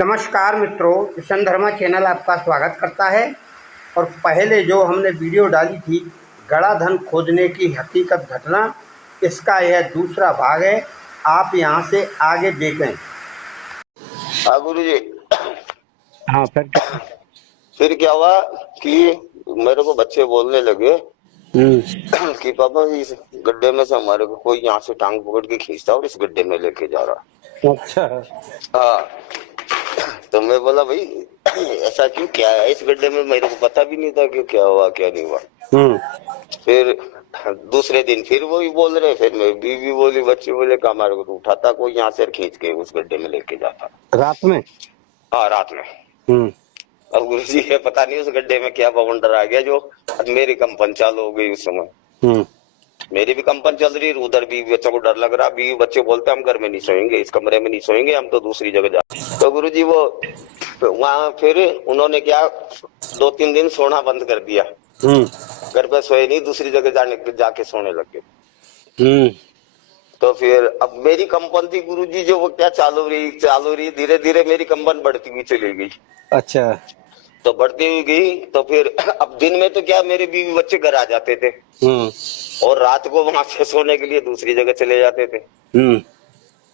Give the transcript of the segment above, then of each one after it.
नमस्कार मित्रों, किशन धर्मा चैनल आपका स्वागत करता है। और पहले जो हमने वीडियो डाली थी गड़ा धन खोजने की हकीकत घटना, इसका यह दूसरा भाग है। आप यहां से आगे देखें। हाँ गुरु जी। हाँ, फिर क्या हुआ कि मेरे को बच्चे बोलने लगे कि पापा इस गड्ढे में से हमारे को कोई यहाँ से टांग पकड़ के खींचता और इस गड्ढे में लेके जा रहा। अच्छा। हाँ, तो मैं बोला भाई ऐसा क्यों, क्या है इस गड्ढे में, मेरे को पता भी नहीं था कि क्या हुआ क्या नहीं हुआ। फिर दूसरे दिन फिर वही बोल रहे, फिर मैं बीवी बोली, बच्चे बोले कि हमारे को तो उठाता कोई यहाँ से खींच के उस गड्ढे में लेके जाता रात में। हाँ, रात में। अब गुरु जी है पता नहीं उस गड्ढे में क्या बवंडर आ गया, जो मेरी कंपन चालू हो गई उस समय। मेरी भी कंपन चल रही, उधर भी बच्चों को डर लग रहा। भी बच्चे बोलते हम घर में नहीं सोएंगे, इस कमरे में नहीं सोएंगे, हम तो दूसरी जगह जा। तो गुरु जी वो वहाँ फिर उन्होंने क्या 2-3 दिन सोना बंद कर दिया। घर पे सोए नहीं, दूसरी जगह जाके सोने लग गए। तो फिर अब मेरी कंपन थी गुरु जी जो वो क्या चालू रही, धीरे धीरे मेरी कंपन बढ़ती हुई चली गई। अच्छा। तो बढ़ती हुई गई। तो फिर अब दिन में तो क्या मेरे बीवी बच्चे घर आ जाते थे और रात को वहां से सोने के लिए दूसरी जगह चले जाते थे।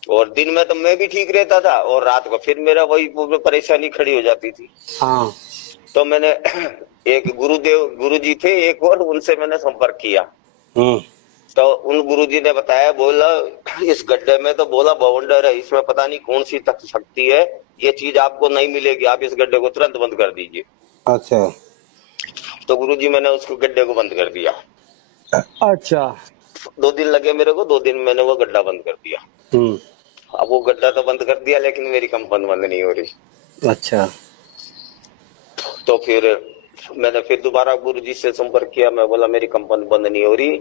और दिन में तो मैं भी ठीक रहता था और रात को फिर मेरा वही परेशानी खड़ी हो जाती थी। हाँ। तो मैंने एक गुरु जी थे एक और, उनसे मैंने संपर्क किया। तो उन गुरुजी ने बताया, बोला इस गड्ढे में तो बोला बवंडर है, इसमें पता नहीं कौन सी तक शक्ति है, ये चीज आपको नहीं मिलेगी, आप इस गड्ढे को तुरंत बंद कर दीजिए। अच्छा। तो गुरुजी मैंने उसको गड्ढे को बंद कर दिया। अच्छा। 2 दिन लगे मेरे को, 2 दिन मैंने वो गड्ढा बंद कर दिया। अब वो गड्ढा तो बंद कर दिया लेकिन मेरी कंपन बंद नहीं हो रही। अच्छा। तो फिर मैंने फिर दोबारा गुरुजी से संपर्क किया, मैं बोला मेरी कंपन बंद नहीं हो रही।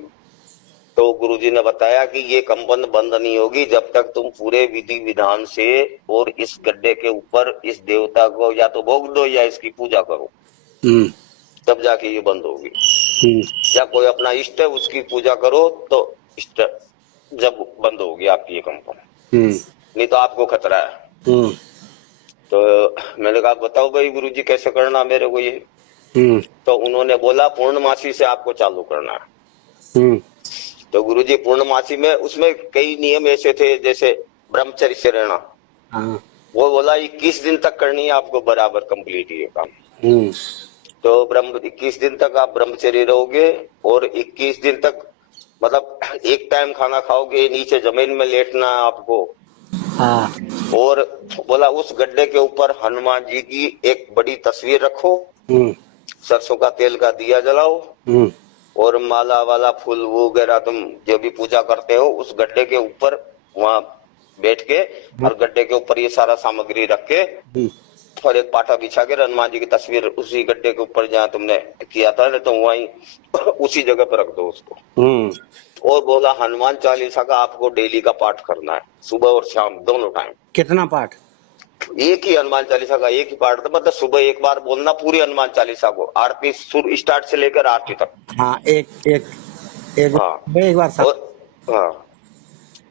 तो गुरुजी ने बताया कि ये कंपन बंद नहीं होगी जब तक तुम पूरे विधि विधान से और इस गड्ढे के ऊपर इस देवता को या तो भोग दो या इसकी पूजा करो, तब जाके ये बंद होगी। या कोई अपना इष्ट है उसकी पूजा करो तो इष्ट जब बंद होगी आपकी ये कंपन, नहीं तो आपको खतरा है। तो मैंने कहा बताओ भाई गुरुजी कैसे करना मेरे को ये। तो उन्होंने बोला पूर्णमासी से आपको चालू करना है। तो गुरुजी पूर्णमासी में उसमें कई नियम ऐसे थे, जैसे ब्रह्मचर्य से रहना। वो बोला 21 दिन तक करनी है आपको बराबर कंप्लीट ये काम। तो 21 दिन तक आप ब्रह्मचर्य रहोगे और 21 दिन तक मतलब एक टाइम खाना खाओगे, नीचे जमीन में लेटना है आपको। और बोला उस गड्ढे के ऊपर हनुमान जी की एक बड़ी तस्वीर रखो, सरसों का तेल का दिया जलाओ और माला वाला फूल वगैरह तुम जो भी पूजा करते हो उस गड्ढे के ऊपर वहां बैठ के और गड्ढे के ऊपर ये सारा सामग्री रख के और एक पाटा बिछा के हनुमान जी की तस्वीर उसी गड्ढे के ऊपर जहाँ तुमने किया था तो वहीं उसी जगह पर रख दो उसको। और बोला हनुमान चालीसा का आपको डेली का पाठ करना है, सुबह और शाम दोनों टाइम। कितना पाठ? एक ही हनुमान चालीसा का एक ही पाठ था, मतलब सुबह एक बार बोलना पूरी हनुमान चालीसा को, आरती सुर स्टार्ट से लेकर आरती तक। हाँ, एक हाँ एक बार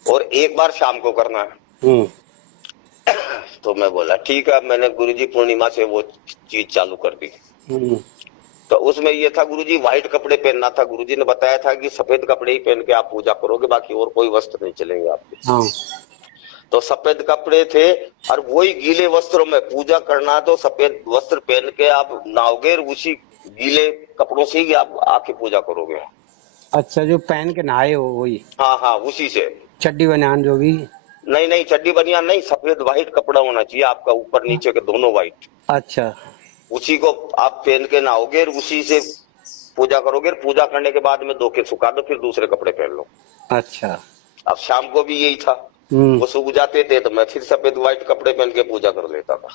और एक बार शाम को करना है। तो मैं बोला ठीक है, मैंने गुरुजी पूर्णिमा से वो चीज चालू कर दी। तो उसमें ये था गुरुजी व्हाइट कपड़े पहनना था। गुरुजी ने बताया था कि सफेद कपड़े ही पहन के आप पूजा करोगे, बाकी और कोई वस्त्र नहीं चलेंगे आपके। तो सफेद कपड़े थे और वही गीले वस्त्रों में पूजा करना, तो सफेद वस्त्र पहन के आप नहाओगे, उसी गीले कपड़ों से ही आप आके पूजा करोगे। अच्छा, जो पहन के नहाए हो वही? हाँ, उसी से। चड्डी बनियान जो भी? नहीं, चड्डी बनियान नहीं, सफेद व्हाइट कपड़ा होना चाहिए आपका, ऊपर नीचे के दोनों व्हाइट। अच्छा। उसी को आप पहन के नहाओगे, उसी से पूजा करोगे। पूजा करने के बाद में धो के सुखा दो, फिर दूसरे कपड़े पहन लो। अच्छा। अब शाम को भी यही था, वो सूख जाते थे तो मैं फिर सफेद व्हाइट कपड़े पहन के पूजा कर लेता था।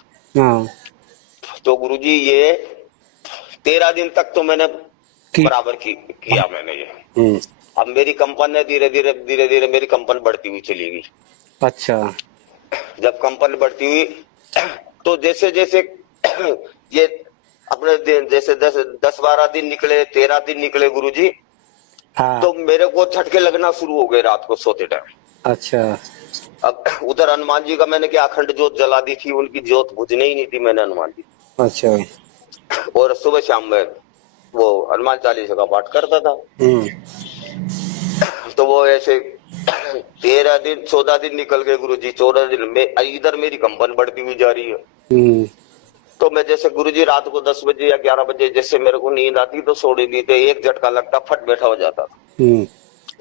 तो गुरुजी ये 13 दिन तक तो मैंने बराबर किया मैंने ये। अब मेरी कंपन है धीरे धीरे मेरी कंपन बढ़ती हुई चली गई। अच्छा। जब कंपन बढ़ती हुई तो जैसे जैसे ये अपने जैसे 10-12 दिन निकले, 13 दिन निकले गुरुजी। तो मेरे को झटके लगना शुरू हो गए रात को सोते टाइम। अच्छा। अब उधर हनुमान जी का मैंने क्या अखंड ज्योत जला दी थी, उनकी ज्योत बुझने ही नहीं दी मैंने हनुमान जी। अच्छा। और सुबह शाम में वो हनुमान चालीसा का पाठ करता था। तो वो ऐसे 13 दिन 14 दिन निकल गए गुरुजी। 14 दिन में इधर मेरी कंपन बढ़ती हुई जा रही है। तो मैं जैसे गुरुजी रात को 10 बजे या 11 बजे जैसे मेरे को नींद आती तो सोड़ी दी, तो एक झटका लगता फट बैठा हो जाता था।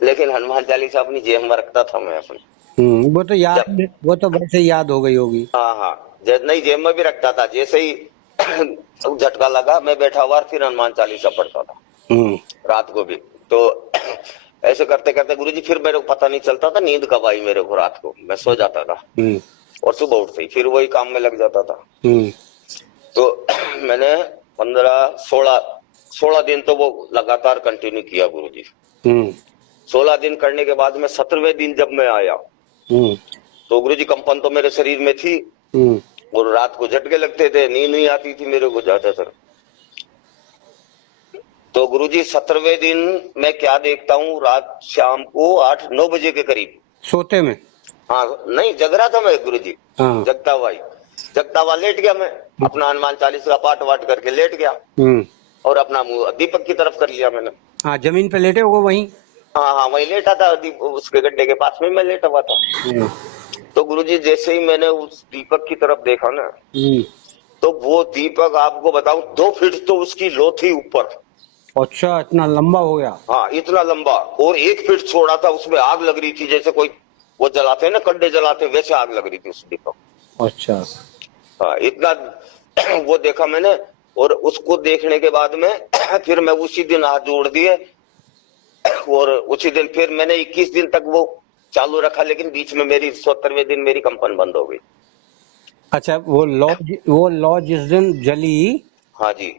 लेकिन हनुमान चालीसा अपनी जेब में रखता था मैं अपनी। वो तो याद, वो तो वैसे याद हो गई होगी। हाँ हाँ, नहीं जेब में भी रखता था। जैसे ही झटका लगा मैं बैठा हुआ फिर हनुमान चालीसा पढ़ता था रात को भी। तो ऐसे करते करते गुरुजी फिर मेरे को पता नहीं चलता था नींद कब आई मेरे को। रात को मैं सो जाता था और सुबह उठते ही फिर वही काम में लग जाता था। तो मैंने 16 दिन तो वो लगातार कंटिन्यू किया गुरुजी। 16 दिन करने के बाद में 17वें दिन जब मैं आया तो गुरुजी कंपन तो मेरे शरीर में थी और रात को झटके लगते थे, नींद नहीं आती थी मेरे को ज्यादातर। तो गुरुजी 17वें दिन मैं क्या देखता हूँ, रात शाम को 8-9 बजे के करीब सोते में। हाँ नहीं, जग रहा था मैं गुरुजी। हाँ। जगता हुआ लेट गया मैं, अपना हनुमान चालीसा का पाठ वाट करके लेट गया और अपना मुंह दीपक की तरफ कर लिया मैंने। हाँ, जमीन पे लेटे हो वहीं। हाँ हाँ, वहीं लेटा था, उसके गड्ढे के पास में मैं लेटा हुआ था। तो गुरुजी जैसे ही मैंने उस दीपक की तरफ देखा ना, तो वो दीपक आपको बताऊं 2 फीट तो उसकी लो थी ऊपर। अच्छा, इतना लंबा हो गया। हाँ इतना लंबा, और 1 फीट छोड़ा था, उसमें आग लग रही थी जैसे कोई वो जलाते हैं ना, कंडे जलाते हैं, वैसे आग लग रही थी उस दीपक। अच्छा। हाँ इतना वो देखा मैंने। और उसको देखने के बाद में फिर मैं उसी दिन हाथ जोड़ दिए और उसी दिन फिर मैंने 21 दिन तक वो चालू रखा, लेकिन बीच में मेरी 70वें दिन मेरी कंपन बंद हो गई। अच्छा, वो लौ जिस दिन जली, हाँ जी,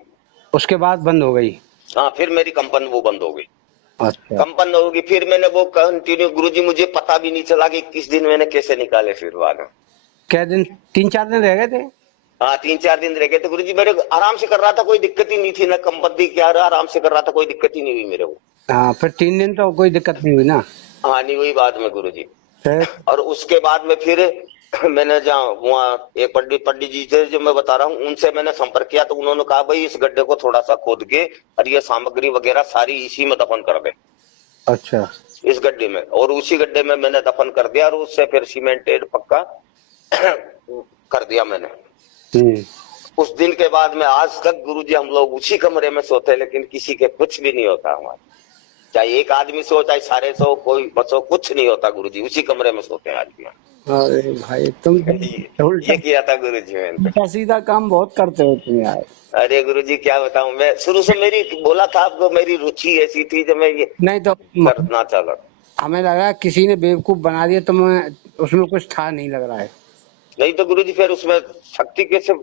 उसके बाद बंद हो गई। हाँ फिर मेरी कंपन वो बंद हो गई। अच्छा। कंपन होगी फिर मैंने वो कंटिन्यू गुरुजी, मुझे पता भी नहीं चला कि 21 दिन मैंने कैसे निकाले फिर बाद में। क्या दिन, 3-4 दिन रह गए थे। हाँ 3-4 दिन रह गए थे गुरुजी। मेरे आराम से कर रहा था, कोई दिक्कत ही नहीं थी, ना कंपन थी क्या, आराम से कर रहा था, कोई दिक्कत ही नहीं हुई मेरे को। हाँ, फिर 3 दिन तो कोई दिक्कत नहीं हुई ना। हाँ नहीं हुई बाद में गुरुजी। फिर और उसके बाद में फिर मैंने जहाँ वहाँ एक पंडित जी थे जो मैं बता रहा हूँ, उनसे मैंने संपर्क किया तो उन्होंने कहा भाई इस गड्ढे को थोड़ा सा खोद के और ये सामग्री वगैरह सारी इसी में दफन कर दे। अच्छा। इस गड्ढे में, और उसी गड्ढे में मैंने दफन कर दिया और उससे फिर सीमेंटेड पक्का कर दिया मैंने। उस दिन के बाद में आज तक गुरुजी हम लोग उसी कमरे में सोते हैं, लेकिन किसी के कुछ भी नहीं होता हमारे, चाहे एक आदमी सो चाहे सारे सो कोई बसो, कुछ नहीं होता गुरुजी, उसी कमरे में सोते हैं आज भी। अरे भाई तुम ये किया था गुरुजी मैंने। उल्टा सीधा काम बहुत करते हो तुम यार। अरे गुरुजी क्या बताऊं, मैं शुरू से मेरी बोला था आपको, मेरी रुचि ऐसी थी जो मैं ये नहीं तो करना चाहा। हमें लगा किसी ने बेवकूफ बना दिया, तो मैं उसमें कुछ था नहीं लग रहा है। नहीं तो गुरुजी फिर उसमें शक्ति कैसे,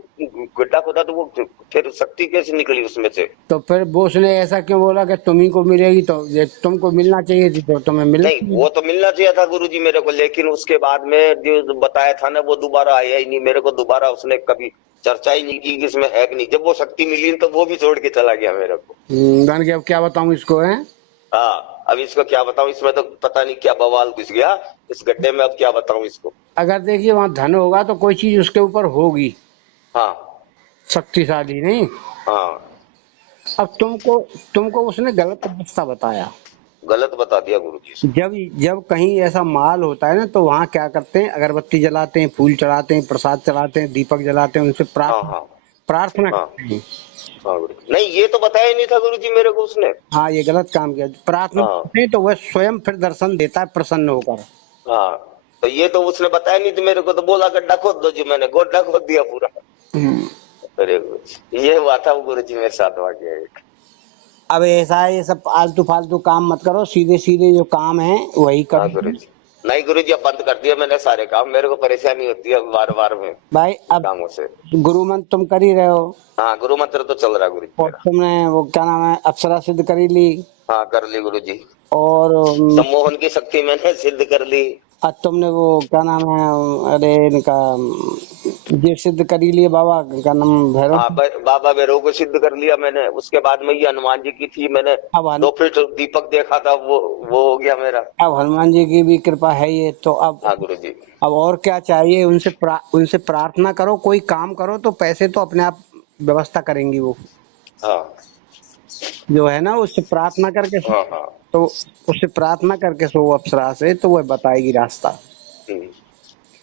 गड्ढा खोदा तो वो फिर शक्ति कैसे निकली उसमें से। तो फिर वो उसने ऐसा क्यों बोला कि तुम्ही को मिलेगी, तो ये तुमको मिलना चाहिए थी तो तुम्हें मिल नहीं वो तो मिलना चाहिए था गुरुजी मेरे को, लेकिन उसके बाद में जो बताया था ना वो दोबारा आया ही नहीं मेरे को। दोबारा उसने कभी चर्चा ही नहीं की कि इसमें है कि नहीं। जब वो शक्ति मिली तो वो भी छोड़ के चला गया मेरे को। जान के अब क्या बताऊं इसको है। हाँ अब इसको क्या बताऊं, इसमें तो पता नहीं क्या बवाल घुस गया इस गड्ढे में, अब क्या बताऊं इसको। अगर देखिए वहाँ धन होगा तो कोई चीज उसके ऊपर होगी। हाँ शक्तिशाली नहीं। हाँ। अब तुमको उसने गलत रास्ता बताया। गलत बता दिया गुरुजी। जब कहीं ऐसा माल होता है ना, तो वहाँ क्या करते हैं, अगरबत्ती जलाते हैं, फूल चढ़ाते हैं, प्रसाद चढ़ाते हैं, दीपक जलाते हैं, उनसे प्रार्थना करते हैं। हाँ गुरुजी, नहीं ये तो बताया ही नहीं था गुरुजी मेरे को उसने। हाँ, ये गलत काम किया। प्रार्थना करते हैं तो वह स्वयं फिर दर्शन देता है प्रसन्न होकर। हाँ तो ये तो उसने बताया नहीं थी मेरे को, तो बोला गड्ढा खोद दो जी, मैंने गड्ढा खोद दिया पूरा। अरे ये हुआ था गुरुजी मेरे साथ वाकई। अब ऐसा है, ये सब आलतू फालतू काम मत करो, सीधे सीधे जो काम है वही करो। हाँ गुरुजी, नहीं गुरुजी अब बंद कर दिया मैंने सारे काम, मेरे को परेशानी होती है बार बार में भाई अब कामों से। गुरु मंत्र तुम कर ही रहे हो। हाँ गुरु मंत्र तो चल रहा गुरुजी। और तुमने वो क्या नाम है, अप्सरा सिद्ध करी ली। हाँ कर ली गुरुजी। और सम्मोहन की शक्ति मैंने सिद्ध कर ली। आज तुमने वो क्या नाम है, अरे इनका ये सिद्ध करी लिए बाबा का नाम भैरव। हाँ, बाबा भैरव को सिद्ध कर लिया मैंने। उसके बाद में ये हनुमान जी की थी, मैंने अब 2 फीट दीपक देखा था, वो हो गया मेरा। अब हनुमान जी की भी कृपा है ये तो। हाँ गुरु जी। अब और क्या चाहिए, उनसे प्रार्थना करो, कोई काम करो तो पैसे तो अपने आप व्यवस्था करेंगी वो, हाँ जो है ना, उससे प्रार्थना करके। हाँ हाँ। तो उससे प्रार्थना करके सो अप्सरा से, तो वो बताएगी रास्ता। हम्म।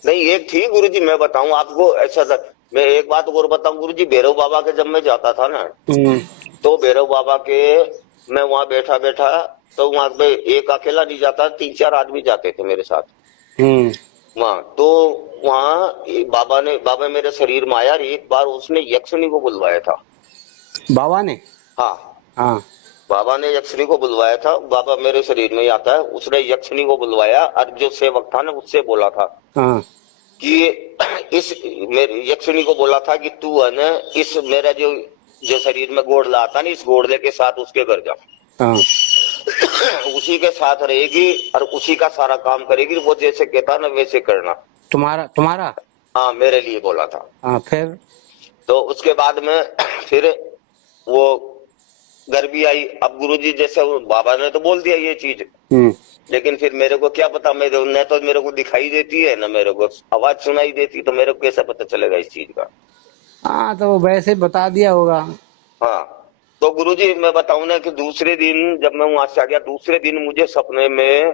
नहीं, एक थी गुरु जी, मैं बताऊं आपको, ऐसा था। मैं एक बात और बताऊं गुरु जी, भैरव बाबा के जब मैं जाता था ना, तो भैरव बाबा के मैं वहां बैठा बैठा, तो वहां पे एक अकेला नहीं जाता, 3-4 आदमी जाते थे मेरे साथ वहां। तो वहां बाबा मेरे शरीर में आया, और एक बार उसने यक्षिणी को बुलवाया था। बाबा ने? हाँ हाँ। बाबा ने यक्षिणी को बुलवाया था। बाबा मेरे शरीर में ही आता है, उसने यक्षिणी को बुलवाया, और जो सेवक था ना उससे बोला था हाँ। कि इस मेरे यक्षिणी को बोला था कि तू है ना, इस मेरा जो शरीर में गोड़ला आता ना, इस गोड़ले के साथ उसके घर जा। हाँ। उसी के साथ रहेगी और उसी का सारा काम करेगी, वो जैसे कहता ना वैसे करना। तुम्हारा? हाँ, मेरे लिए बोला था। हाँ, फिर? तो उसके बाद में फिर वो घर भी आई। अब गुरुजी जैसे बाबा ने तो बोल दिया ये चीज, लेकिन फिर मेरे को क्या पता, न तो मेरे को दिखाई देती है, न मेरे को आवाज सुनाई देती, तो मेरे को कैसा पता चलेगा इस चीज का। हाँ, तो वैसे ही बता दिया होगा। हाँ, तो गुरुजी मैं बताऊं ना कि दूसरे दिन जब मैं वहां से आ गया, दूसरे दिन मुझे सपने में,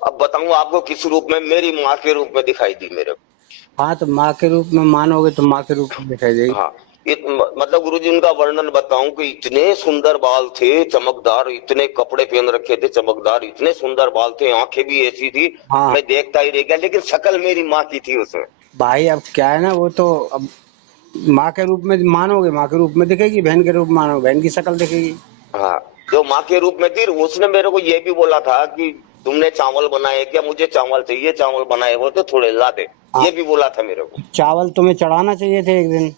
अब बताऊं आपको किस रूप में, मेरी माँ के रूप में दिखाई दी मेरे को। हाँ, तो माँ के रूप में मानोगे तो माँ के रूप में दिखाई देगी। हाँ, मतलब गुरुजी उनका वर्णन बताऊं कि इतने सुंदर बाल थे चमकदार, इतने कपड़े पहन रखे थे चमकदार, इतने सुंदर बाल थे, आंखें भी ऐसी थी। हाँ। मैं देखता ही रह गया, लेकिन शक्ल मेरी माँ की थी उसमें। भाई अब क्या है ना, वो तो अब माँ के रूप में मानोगे माँ के रूप में दिखेगी, बहन के रूप में मानोगे बहन की शक्ल दिखेगी। हाँ, जो माँ के रूप में थी, उसने मेरे को ये भी बोला था कि तुमने चावल बनाए क्या, मुझे चावल चाहिए, चावल बनाए हो तो थोड़े ला दे। ये भी बोला था मेरे को। चावल तुम्हें चढ़ाना चाहिए थे एक दिन।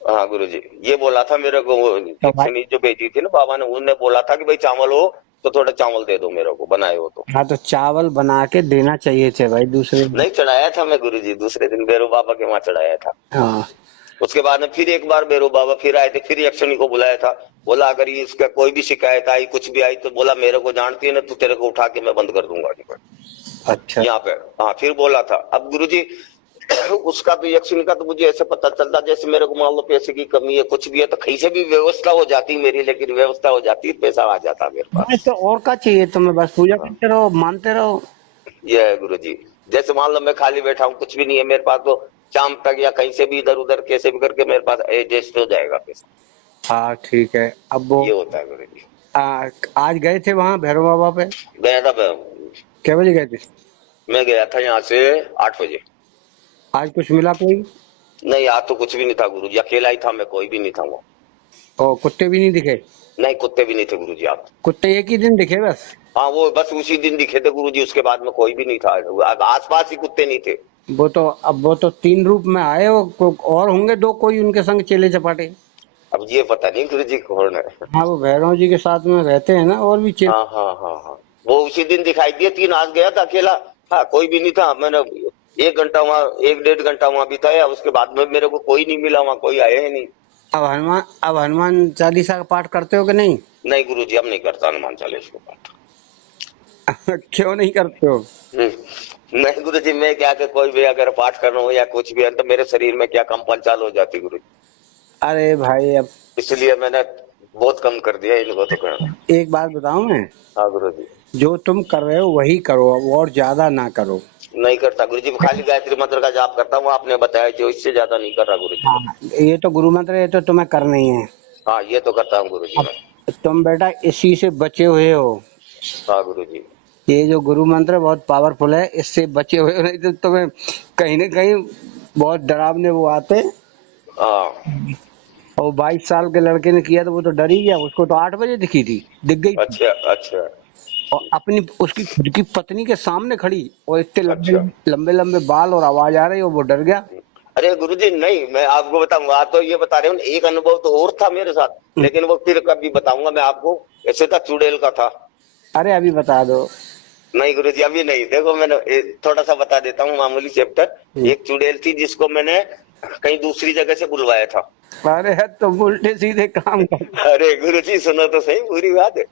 हाँ गुरुजी, ये बोला था मेरे को। वो तो भाई, यक्षिणी जो भेजी थी ना बाबा ने, उन्होंने बोला था कि भाई चावल हो तो थोड़ा चावल दे दो मेरे को, बनाए हो तो। हाँ, तो चावल बना के देना चाहिए थे भाई दूसरे दिन। नहीं चढ़ाया था मैं गुरुजी, दूसरे दिन भैरव बाबा के वहां चढ़ाया था। हाँ। उसके बाद में फिर एक बार भैरव बाबा फिर आए थे, फिर यक्षिणी को बुलाया था। बोला अगर ये इसका कोई भी शिकायत आई, कुछ भी आई, तो बोला मेरे को जानती है ना, तो तेरे को उठा के मैं बंद कर दूंगा अच्छा। यहाँ पे। हाँ, फिर बोला था। अब गुरुजी उसका तो यक्षिणी का तो मुझे ऐसे पता चलता, जैसे मेरे को मान लो पैसे की कमी है, कुछ भी है, तो कहीं से भी व्यवस्था हो जाती मेरी, लेकिन व्यवस्था हो जाती, पैसा आ जाता मेरे पास। तो और क्या चाहिए तुम्हें, बस पूजा करते रहो, मानते रहो। ये है गुरुजी। जैसे मान लो मैं खाली बैठा हूँ, कुछ भी नहीं है मेरे पास, तो शाम तक या कहीं से भी इधर उधर कैसे भी करके मेरे पास एडजस्ट हो जाएगा पैसा। हाँ, ठीक है। अब वो ये होता है गुरुजी। आज गए थे वहाँ भैरव बाबा पे? गया था क्या बजे गए थे? मैं गया था यहाँ से 8 बजे। आज कुछ मिला कोई? नहीं, आज तो कुछ भी नहीं था गुरुजी, अकेला ही था मैं, कोई भी नहीं था वो। और कुत्ते भी नहीं दिखे? नहीं, कुत्ते भी नहीं थे गुरुजी आज। कुत्ते एक ही दिन दिखे बस? हाँ, वो बस उसी दिन दिखे थे गुरुजी, उसके बाद में कोई भी नहीं था, आसपास ही कुत्ते नहीं थे। वो तो 3 रूप में आए हो, और होंगे 2 कोई उनके संग चेले चपाटे। अब ये पता नहीं गुरुजी कौन है। हाँ, वो भैरव जी के साथ में रहते हैं ना, और भी चेले। हाँ हाँ हाँ हाँ, वो उसी दिन दिखाई दिए। 3 आज गया था अकेला। हाँ, कोई भी नहीं था। मैंने 1 घंटा वहाँ, 1-1.5 घंटा वहाँ बिताया, उसके बाद में मेरे को कोई नहीं मिला वहाँ, कोई आया ही नहीं। अब हनुमान चालीसा का पाठ करते हो कि नहीं? नहीं गुरुजी, अब नहीं करता हनुमान चालीसा का पाठ। क्यों नहीं करते हो? नहीं गुरुजी, मैं क्या कि कोई भी अगर पाठ करना हो या कुछ भी है, तो मेरे शरीर में क्या कंपन चालू हो जाती गुरुजी। अरे भाई, अब इसलिए मैंने बहुत कम कर दिया इनको तो करना। एक बात बताऊं मैं? हाँ गुरुजी। जो तुम कर रहे हो वही करो, अब और ज्यादा ना करो। नहीं करता गुरुजी, मैं खाली गायत्री मंत्र का जाप करता हूँ, आपने बताया जो, इससे ज्यादा नहीं कर रहा गुरुजी। हाँ, ये तो गुरु मंत्र, ये तो तुम्हें करना ही है। हाँ, ये तो करता हूँ गुरुजी मैं। तुम बेटा इसी से बचे हुए हो। हाँ गुरुजी। ये जो गुरु मंत्र बहुत पावरफुल है, इससे बचे हुए हो, नहीं तो तुम्हें कहीं न कहीं बहुत डरावने वो आते। हाँ। और 22 साल के लड़के ने किया तो वो तो डर ही गया, उसको तो 8 बजे दिख गई। अच्छा अच्छा। और अपनी उसकी खुद की पत्नी के सामने खड़ी, और इतने अच्छा। लंबे लंबे बाल और आवाज आ रही, और वो डर गया। अरे गुरुजी, नहीं मैं आपको बताऊंगा, आप तो ये बता रहे हो, एक अनुभव तो और था मेरे साथ, लेकिन वो फिर कभी बताऊंगा मैं आपको। ऐसे था, चुड़ैल का था। अरे अभी बता दो। नहीं गुरुजी अभी नहीं। देखो मैंने थोड़ा सा बता देता हूँ, मामूली चैप्टर। एक चुड़ैल थी जिसको मैंने कहीं दूसरी जगह से बुलवाया था। अरे तुम उल्टे सीधे काम कर। अरे गुरुजी सुनो तो सही पूरी बात है।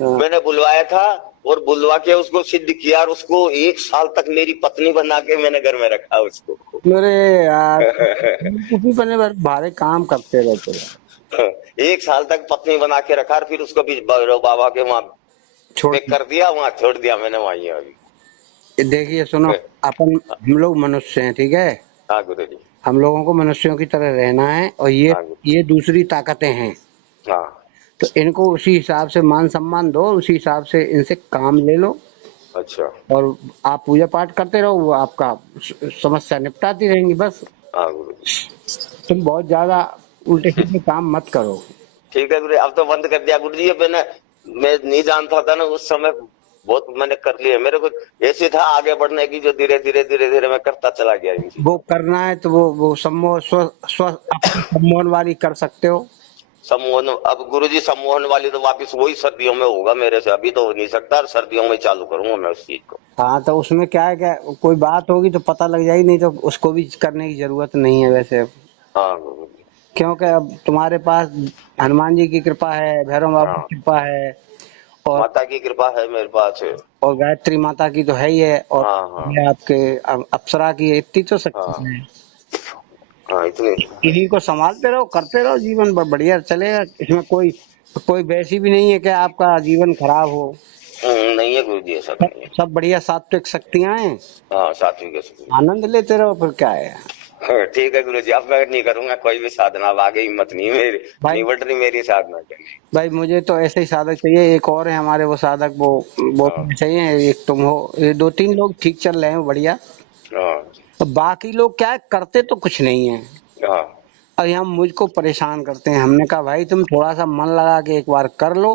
हाँ। मैंने बुलवाया था और बुलवा के उसको सिद्ध किया, और उसको 1 साल तक मेरी पत्नी बना के मैंने घर में रखा उसको। अरे यार किसी बने भारे काम करते रहते हो। 1 साल तक पत्नी बना के रखा, और फिर उसको भी भैरव बाबा के वहां छोड़ पे कर दिया, वहां छोड़ दिया मैंने वहीं अभी। देखिए सुनो, हम लोग मनुष्य हैं, ठीक है। हाँ गुरुजी। हम लोगों को मनुष्यों की तरह रहना है, और हाँ ये दूसरी ताकतें हैं, हाँ तो इनको उसी हिसाब से मान सम्मान दो, उसी हिसाब से इनसे काम ले लो, अच्छा। और आप पूजा पाठ करते रहो, वो आपका समस्या निपटाती रहेंगी बस। हाँ गुरुजी। तुम बहुत ज्यादा उल्टे सीधे काम मत करो। ठीक है गुरुजी, अब तो बंद कर दिया गुरुजी। ये मैं नहीं जानता था ना उस समय, बहुत मैंने कर लिया। मेरे को ऐसे था आगे बढ़ने की, जो धीरे धीरे मैं करता चला गया इन चीजों। वो करना है तो वो सम्मोहन सम्मोहन वाली कर सकते हो। सम्मोहन, अब गुरुजी सम्मोहन वाली तो वापस वही सर्दियों में होगा मेरे से, अभी तो हो नहीं सकता। और सर्दियों में चालू करूंगा मैं उस चीज को। हाँ तो उसमें क्या है, क्या कोई बात होगी तो पता लग जाएगी, नहीं तो उसको भी करने की जरूरत नहीं है वैसे। हाँ गुरुजी। क्योंकि अब तुम्हारे पास हनुमान जी की कृपा है, भैरव बाबा हाँ, की कृपा है, और माता की कृपा है मेरे पास है। गायत्री माता की तो है ही है, और हाँ हाँ ये आपके अप्सरा की है, इतनी तो शक्ति हाँ है। हाँ, इतनी। इन्हीं को संभालते रहो, करते रहो, जीवन बढ़िया चलेगा। इसमें कोई कोई वैसी भी नहीं है कि आपका जीवन खराब हो। नहीं है गुरुजी, ऐसा नहीं है। सब बढ़िया सात्विक शक्तियां हैं, हाँ, सात्विक है। आनंद लेते रहो, फिर क्या है। हाँ, ठीक है गुरुजी, अब मैं नहीं करूंगा कोई भी साधना। अब आगे हिम्मत नहीं है मेरी, भाई नहीं बढ़ रही मेरी साधना करनी। भाई मुझे तो ऐसे ही साधक चाहिए, एक और है हमारे वो साधक, वो हाँ चाहिए, एक तुम हो, ये 2-3 लोग ठीक चल रहे हैं बढ़िया। हाँ तो बाकी लोग क्या है, करते तो कुछ नहीं है, हाँ और यहाँ मुझको परेशान करते हैं। हमने कहा भाई तुम थोड़ा सा मन लगा के एक बार कर लो।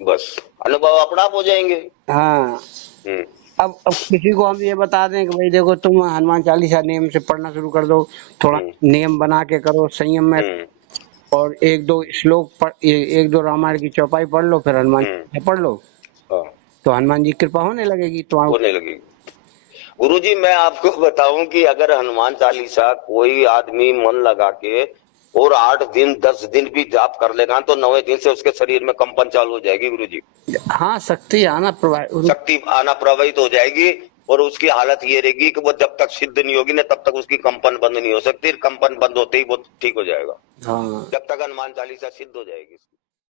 बस अनुभव अपना आप हो जाएंगे। हाँ, हम्म अब किसी को हम ये बता दें कि भाई देखो तुम हनुमान चालीसा नियम से पढ़ना शुरू कर दो, थोड़ा हम्म नियम बना के करो, संयम में, हम्म और 1-2 श्लोक पढ़, 1-2 रामायण की चौपाई पढ़ लो, फिर हनुमान हम्म चालीसा पढ़ लो, हाँ, तो हनुमान जी की कृपा होने लगेगी तुम्हारे। होने लगेगी। गुरुजी मैं आपको बताऊं कि अगर हनुमान चालीसा कोई आदमी मन लगा के और 8 दिन 10 दिन भी जाप कर लेगा, तो 9वें दिन से उसके शरीर में कंपन चालू हो जाएगी गुरुजी। हाँ, शक्ति आना शक्ति आना प्रवाहित हो जाएगी, और उसकी हालत ये रहेगी कि वो जब तक सिद्ध नहीं होगी ना, तब तक उसकी कंपन बंद नहीं हो सकती। कंपन बंद होते ही वो ठीक हो जाएगा, हाँ। जब तक हनुमान चालीसा सिद्ध हो जाएगी।